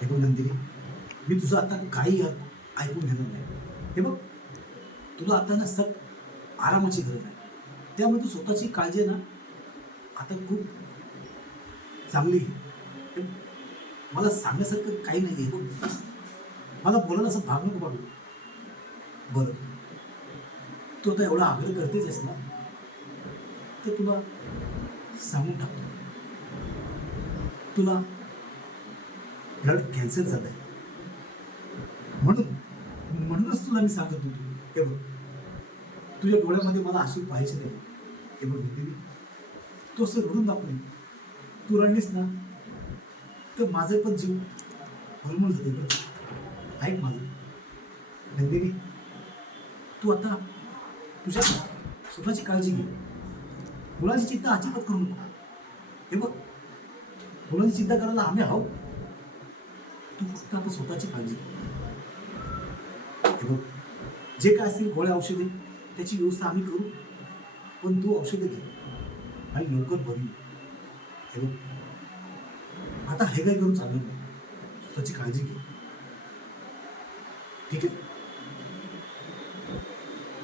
हे बघ नंदिनी, मी तुझं आता काही ऐकून घेणार नाही. हे बघ, तुला आता ना आरामाची गरज आहे. त्यामुळे तू स्वतःची काळजी आहे ना आता खूप चांगली घे. हे मला सांगण्यासारखं काही नाही आहे बघ. मला बोलायला असं भाग नको पाडू. बरं, तू आता एवढा आग्रह करतेच आहेस ना, तर तुला सांगून टाकतो. तुला ब्लड कॅन्सर झालंय. म्हणूनच तुला मी सांगत होतो. हे बघ, तुझ्या डोळ्यामध्ये मला अशी पाहायची नाही. हे बघ नंदिनी, तू असं रडून दाखवली, तू रडलीस ना तर माझं पण जीव हरमून जाते बरं. ऐक माझं नंदिनी, तू आता तुझ्या स्वतःची काळजी घे. मुलांची चिंता अजिबात करू नको. हे बघ, मुलांची चिंता करायला आम्ही आहोत. तू फक्त आता स्वतःची काळजी घे. हे बघ, जे काय असतील गोळ्या औषधे त्याची व्यवस्था आम्ही करू, पण तू औषधे घे आणि लवकर बरी हो. हे बघ, आता हे काय करून चालणार नाही. स्वतःची काळजी घे, ठीक आहे?